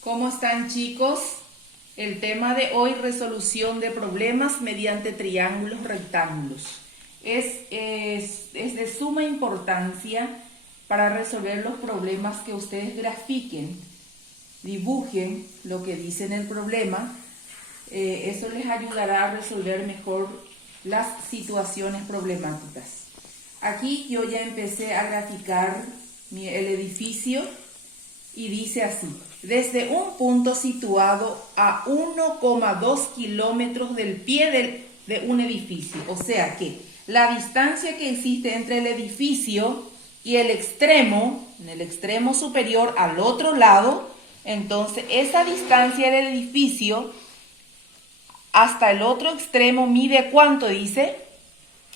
¿Cómo están, chicos? El tema de hoy, resolución de problemas mediante triángulos rectángulos. Es de suma importancia para resolver los problemas que ustedes grafiquen, dibujen lo que dice en el problema. Eso les ayudará a resolver mejor las situaciones problemáticas. Aquí yo ya empecé a graficar el edificio y dice así: desde un punto situado a 1,2 kilómetros del pie de un edificio. O sea que la distancia que existe entre el edificio y el extremo, en el extremo superior al otro lado, entonces esa distancia del edificio hasta el otro extremo mide ¿cuánto dice?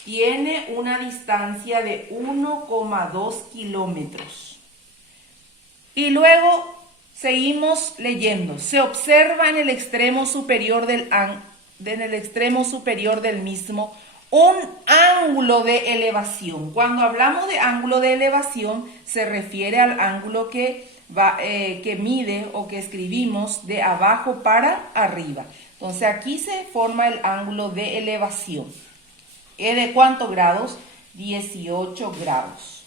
Tiene una distancia de 1,2 kilómetros. Y luego seguimos leyendo. Se observa en el extremo superior del mismo un ángulo de elevación. Cuando hablamos de ángulo de elevación, se refiere al ángulo que mide o que escribimos de abajo para arriba. Entonces aquí se forma el ángulo de elevación. ¿Es de cuántos grados? 18 grados.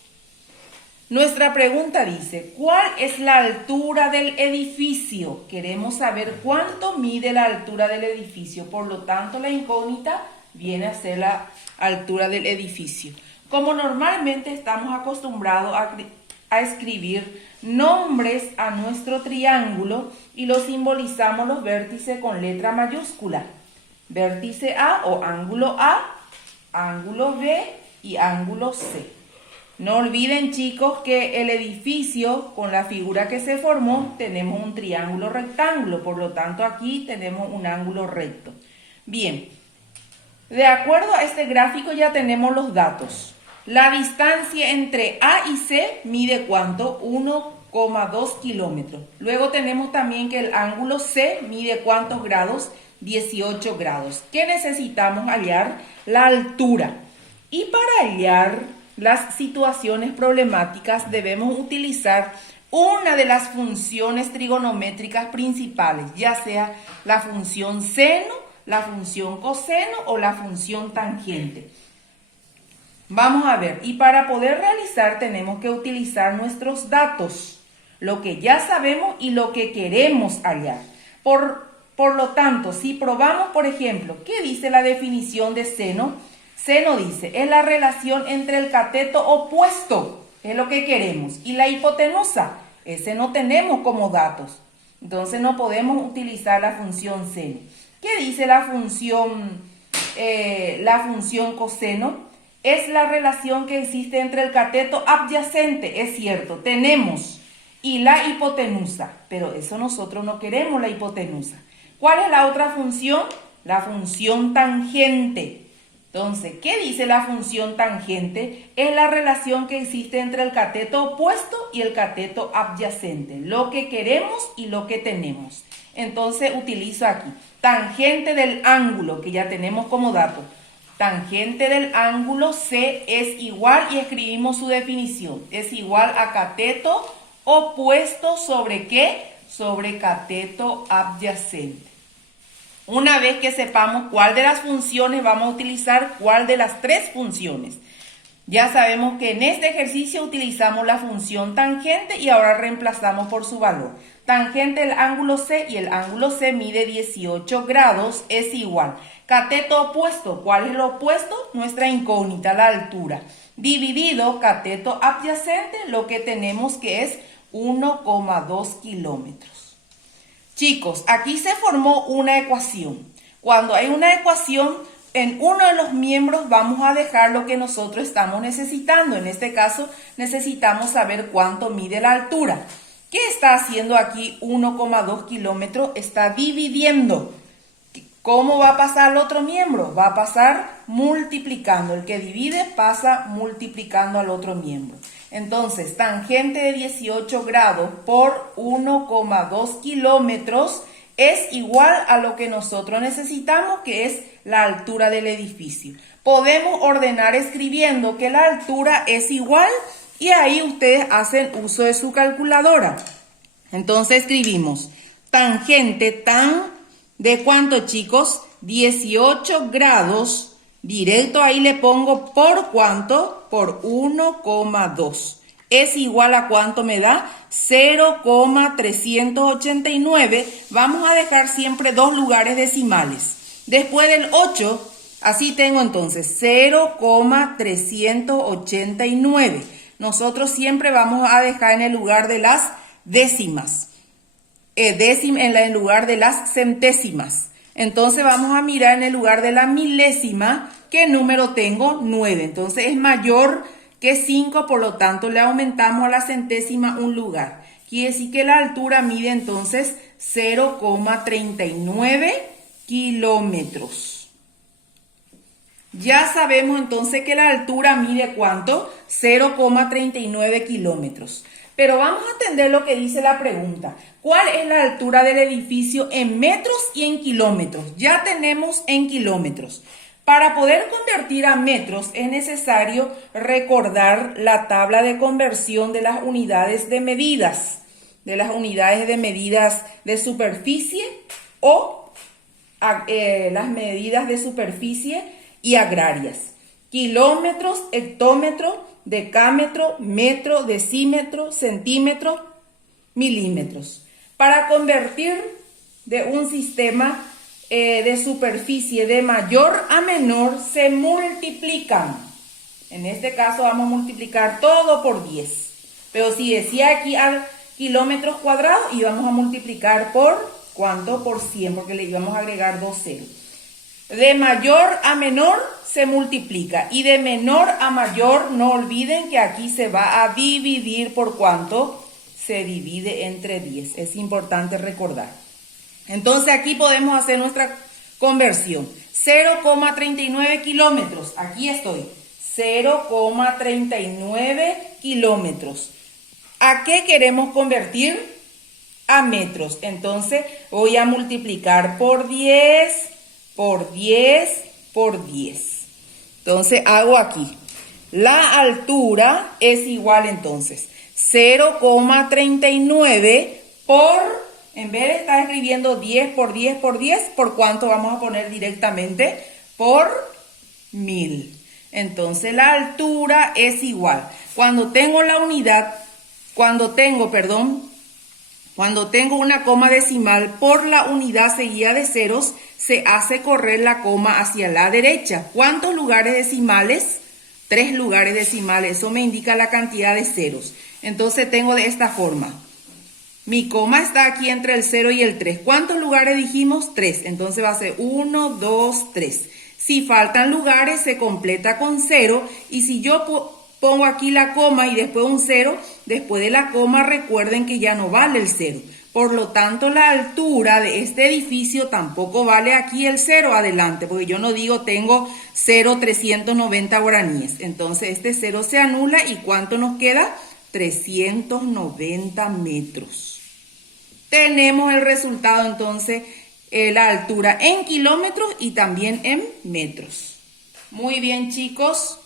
Nuestra pregunta dice, ¿cuál es la altura del edificio? Queremos saber cuánto mide la altura del edificio. Por lo tanto, la incógnita viene a ser la altura del edificio. Como normalmente estamos acostumbrados a escribir nombres a nuestro triángulo y lo simbolizamos los vértices con letra mayúscula. Vértice A o ángulo A, ángulo B y ángulo C. No olviden, chicos, que el edificio, con la figura que se formó, tenemos un triángulo rectángulo. Por lo tanto, aquí tenemos un ángulo recto. Bien, de acuerdo a este gráfico ya tenemos los datos. La distancia entre A y C mide ¿cuánto? 1,2 kilómetros. Luego tenemos también que el ángulo C mide ¿cuántos grados? 18 grados. ¿Qué necesitamos hallar? La altura. Y para hallar las situaciones problemáticas debemos utilizar una de las funciones trigonométricas principales, ya sea la función seno, la función coseno o la función tangente. Vamos a ver, y para poder realizar tenemos que utilizar nuestros datos, lo que ya sabemos y lo que queremos hallar. Por lo tanto, si probamos, por ejemplo, ¿qué dice la definición de seno? Seno dice, es la relación entre el cateto opuesto, es lo que queremos, y la hipotenusa, ese no tenemos como datos, entonces no podemos utilizar la función seno. ¿Qué dice la función coseno? Es la relación que existe entre el cateto adyacente, es cierto, tenemos, y la hipotenusa, pero eso nosotros no queremos, la hipotenusa. ¿Cuál es la otra función? La función tangente. Entonces, ¿qué dice la función tangente? Es la relación que existe entre el cateto opuesto y el cateto adyacente, lo que queremos y lo que tenemos. Entonces, utilizo aquí tangente del ángulo, que ya tenemos como dato. Tangente del ángulo C es igual, y escribimos su definición, es igual a cateto opuesto sobre ¿qué? Sobre cateto adyacente. Una vez que sepamos cuál de las funciones vamos a utilizar, cuál de las tres funciones. Ya sabemos que en este ejercicio utilizamos la función tangente y ahora reemplazamos por su valor. Tangente del ángulo C, y el ángulo C mide 18 grados, es igual. Cateto opuesto, ¿cuál es lo opuesto? Nuestra incógnita, la altura. Dividido cateto adyacente, lo que tenemos que es 1,2 kilómetros. Chicos, aquí se formó una ecuación. Cuando hay una ecuación, en uno de los miembros vamos a dejar lo que nosotros estamos necesitando. En este caso, necesitamos saber cuánto mide la altura. ¿Qué está haciendo aquí 1,2 kilómetros? Está dividiendo. ¿Cómo va a pasar al otro miembro? Va a pasar multiplicando. El que divide pasa multiplicando al otro miembro. Entonces, tangente de 18 grados por 1,2 kilómetros es igual a lo que nosotros necesitamos, que es la altura del edificio. Podemos ordenar escribiendo que la altura es igual, y ahí ustedes hacen uso de su calculadora. Entonces escribimos tangente tan de cuánto, chicos, 18 grados, directo ahí le pongo por cuánto, por 1,2. Es igual a cuánto me da 0,389. Vamos a dejar siempre dos lugares decimales. Después del 8, así tengo entonces 0,389. Nosotros siempre vamos a dejar en el lugar de las décimas. En el lugar de las centésimas. Entonces vamos a mirar en el lugar de la milésima, ¿qué número tengo? 9. Entonces es mayor que 5, por lo tanto le aumentamos a la centésima un lugar. Quiere decir que la altura mide entonces 0,39 kilómetros. Ya sabemos entonces que la altura mide ¿cuánto? 0,39 kilómetros. Pero vamos a atender lo que dice la pregunta. ¿Cuál es la altura del edificio en metros y en kilómetros? Ya tenemos en kilómetros. Para poder convertir a metros es necesario recordar la tabla de conversión de las unidades de medidas. De las unidades de medidas de superficie o las medidas de superficie y agrarias. Kilómetros, hectómetro, decámetro, metro, decímetro, centímetro, milímetros. Para convertir de un sistema de superficie de mayor a menor se multiplican. En este caso vamos a multiplicar todo por 10. Pero si decía aquí al kilómetros cuadrados íbamos a multiplicar por ¿cuánto? Por 100, porque le íbamos a agregar 2 ceros. De mayor a menor se multiplica y de menor a mayor no olviden que aquí se va a dividir por ¿cuánto? Se divide entre 10. Es importante recordar. Entonces aquí podemos hacer nuestra conversión. 0,39 kilómetros. Aquí estoy. 0,39 kilómetros. ¿A qué queremos convertir? A metros. Entonces voy a multiplicar por 10, por 10, por 10. Entonces hago aquí. La altura es igual entonces 0,39 por, en vez de estar escribiendo 10 por 10 por 10, ¿por cuánto vamos a poner directamente? Por 1000. Entonces la altura es igual. Cuando tengo la unidad, cuando tengo una coma decimal por la unidad seguida de ceros, se hace correr la coma hacia la derecha. ¿Cuántos lugares decimales? 3 lugares decimales. Eso me indica la cantidad de ceros. Entonces tengo de esta forma. Mi coma está aquí entre el 0 y el 3. ¿Cuántos lugares dijimos? 3. Entonces va a ser 1, 2, 3. Si faltan lugares, se completa con 0. Y si yo pongo aquí la coma y después un 0, después de la coma recuerden que ya no vale el 0. Por lo tanto, la altura de este edificio tampoco vale aquí el 0 adelante, porque yo no digo tengo 0,390 guaraníes. Entonces este 0 se anula y ¿cuánto nos queda? 390 metros. Tenemos el resultado entonces, la altura en kilómetros y también en metros. Muy bien, chicos.